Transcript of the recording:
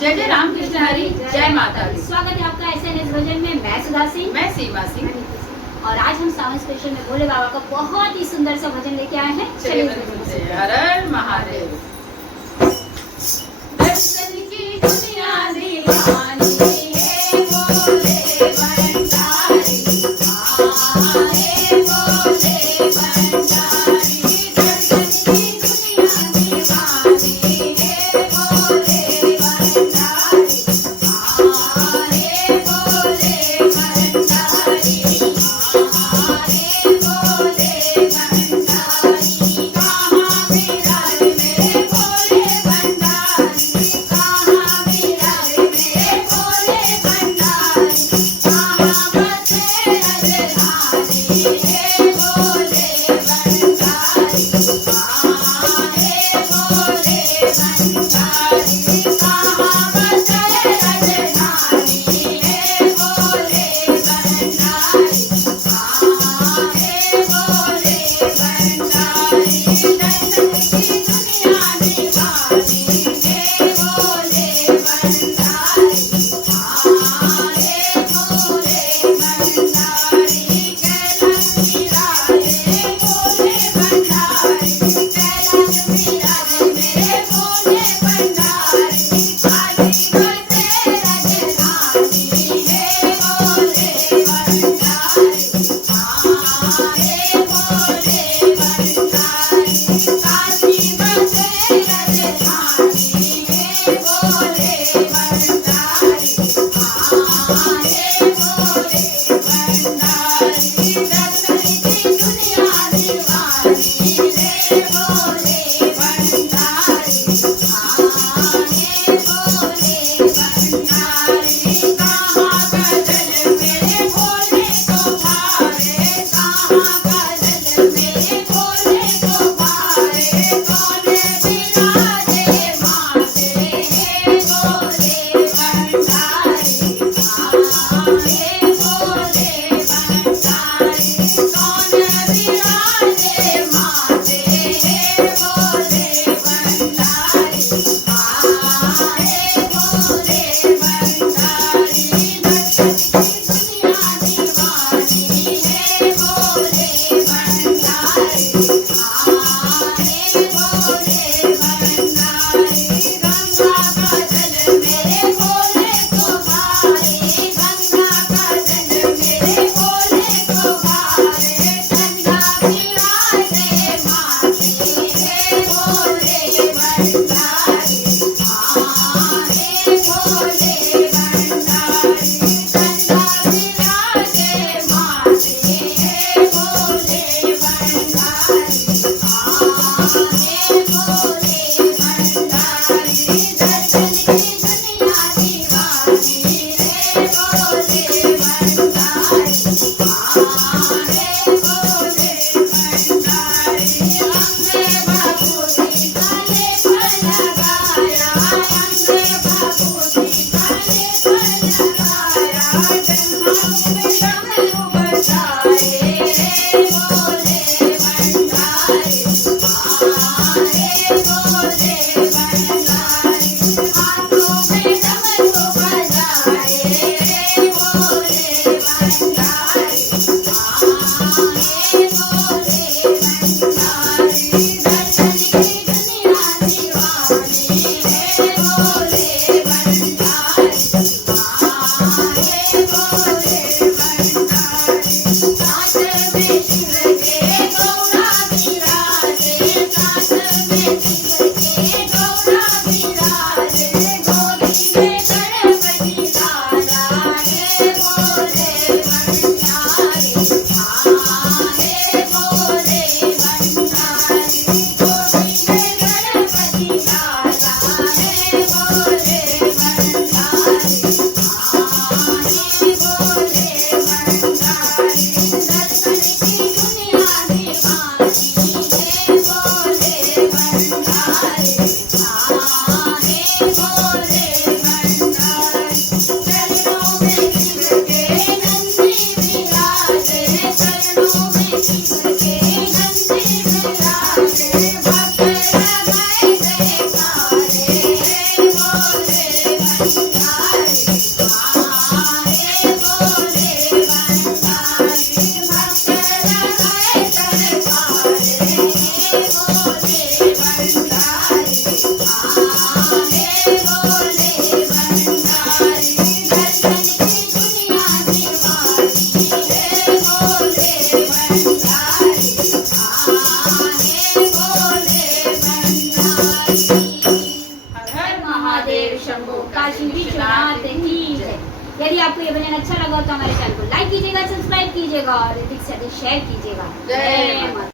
जय जय राम कृष्ण हरि, जय माता दी। स्वागत है आपका एसएनएस भजन में। मैं सुधा सिंह, मैं सीमा सिंह। और आज हम सावन स्पेशल में भोले बाबा का बहुत ही सुंदर सा भजन लेके आए हैं। चलिए सुनते हैं। हर हर महादेव। दर्शन की दुनिया दीवानी है भोले भंडारी, आए भोले भंडारी। दर्शन की दुनिया दीवानी है भोले भंडारी, आए भोले भंडारी, आए भोले भंडारी। कहाँ विराज मेरे भोले भंडारी, कहाँ विराज मेरे भोले भंडारी। कहाँ बसे राजधानी है भोले भंडारी, आए भोले भंडारी। कहाँ बसे राजधानी है भोले भंडारी, आए भोले भंडारी। दर्शन की दुनिया दीवानी है भोले भंडारी, आए भोले भंडारी। कैलाश विराजे भोले भंडारी, कैलाश विराजे मेरे भोले भंडारी। काशी बसे राजधानी है भोले भंडारी, आए भोले भंडारी। काशी बसे राजधानी है भोले भंडारी, आए भोले भंडारी। दर्शन की दुनिया दीवानी है भोले भंडारी, आए भोले भंडारी। कहाँ गजल मेरे भोले को भावे, कहाँ गजल मेरे भोले को भावे। कौन विराजे माते है भोले महादेव शंभो काशी विश्वनाथ की जय। यदि आपको ये भजन अच्छा लगा तो हमारे चैनल को लाइक कीजिएगा, सब्सक्राइब कीजिएगा और अधिक से अधिक शेयर कीजिएगा। जय जय माता।